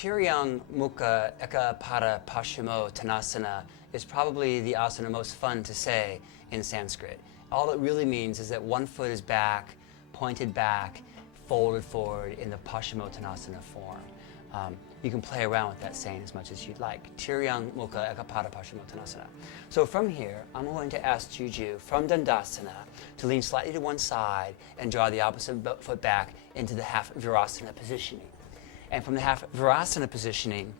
Tiriang Mukha Eka Paschimottanasana is probably the asana most fun to say in Sanskrit. All it really means is that one foot is back, pointed back, folded forward in the Paschimottanasana form. You can play around with that saying as much as you'd like. Tiriang Mukha Eka Paschimottanasana. So from here, I'm going to ask Juju from Dandasana to lean slightly to one side and draw the opposite foot back into the half Virasana positioning. And from the half Virasana positioning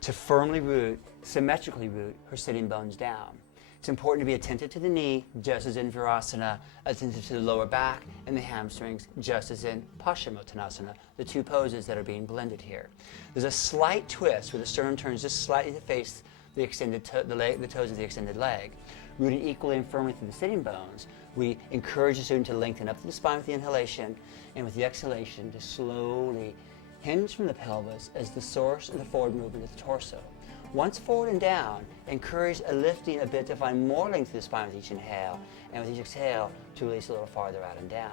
to firmly root, symmetrically root her sitting bones down. It's important to be attentive to the knee, just as in Virasana, attentive to the lower back and the hamstrings, just as in Paschimottanasana, the two poses that are being blended here. There's a slight twist where the sternum turns just slightly to face the extended the toes of the extended leg. Rooting equally and firmly through the sitting bones, we encourage the student to lengthen up the spine with the inhalation, and with the exhalation to slowly hinge from the pelvis as the source of the forward movement of the torso. Once forward and down, encourage a lifting a bit to find more length to the spine with each inhale, and with each exhale to release a little farther out and down.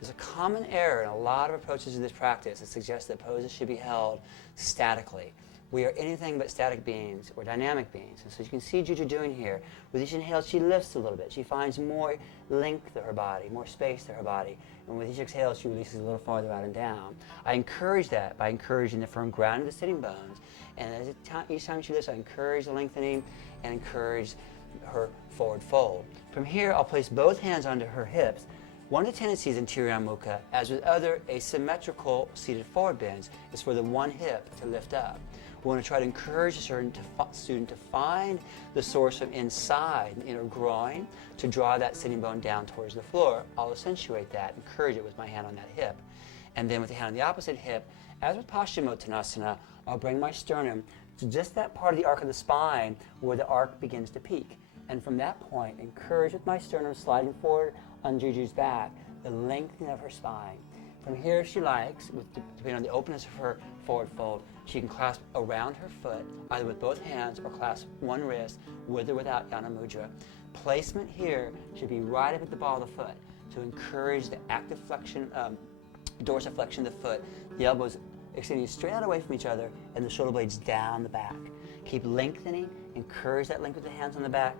There's a common error in a lot of approaches to this practice that suggests that poses should be held statically. We are anything but static beings or dynamic beings. And so you can see Juju doing here. With each inhale, she lifts a little bit. She finds more length to her body, more space to her body. And with each exhale, she releases a little farther out and down. I encourage that by encouraging the firm ground of the sitting bones. And each time she lifts, I encourage the lengthening and encourage her forward fold. From here, I'll place both hands onto her hips. One of the tendencies in Tiriang Mukha, as with other asymmetrical seated forward bends, is for the one hip to lift up. We want to try to encourage the student to find the source from inside the inner groin to draw that sitting bone down towards the floor. I'll accentuate that, encourage it with my hand on that hip. And then with the hand on the opposite hip, as with Paschimottanasana, I'll bring my sternum to just that part of the arc of the spine where the arc begins to peak. And from that point, encourage with my sternum sliding forward on Juju's back, the lengthening of her spine. From here, if she likes, depending on the openness of her forward fold, she can clasp around her foot, either with both hands or clasp one wrist, with or without Yana Mudra. Placement here should be right up at the ball of the foot to encourage the active flexion, dorsiflexion of the foot, the elbows extending straight out away from each other, and the shoulder blades down the back. Keep lengthening, encourage that length with the hands on the back,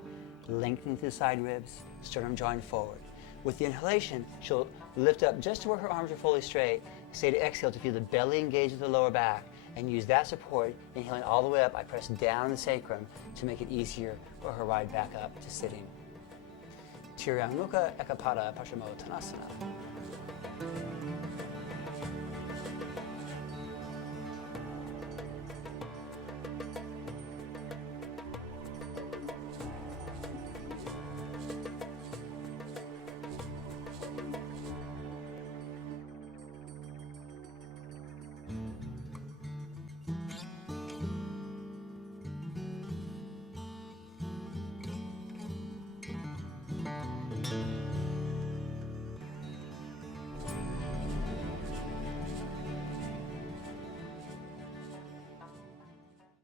lengthening through the side ribs, sternum joined forward. With the inhalation, she'll lift up just to where her arms are fully straight. Stay to exhale to feel the belly engage with the lower back, and use that support. Inhaling all the way up, I press down the sacrum to make it easier for her ride back up to sitting. Tiriang Mukha Eka Paschimottanasana.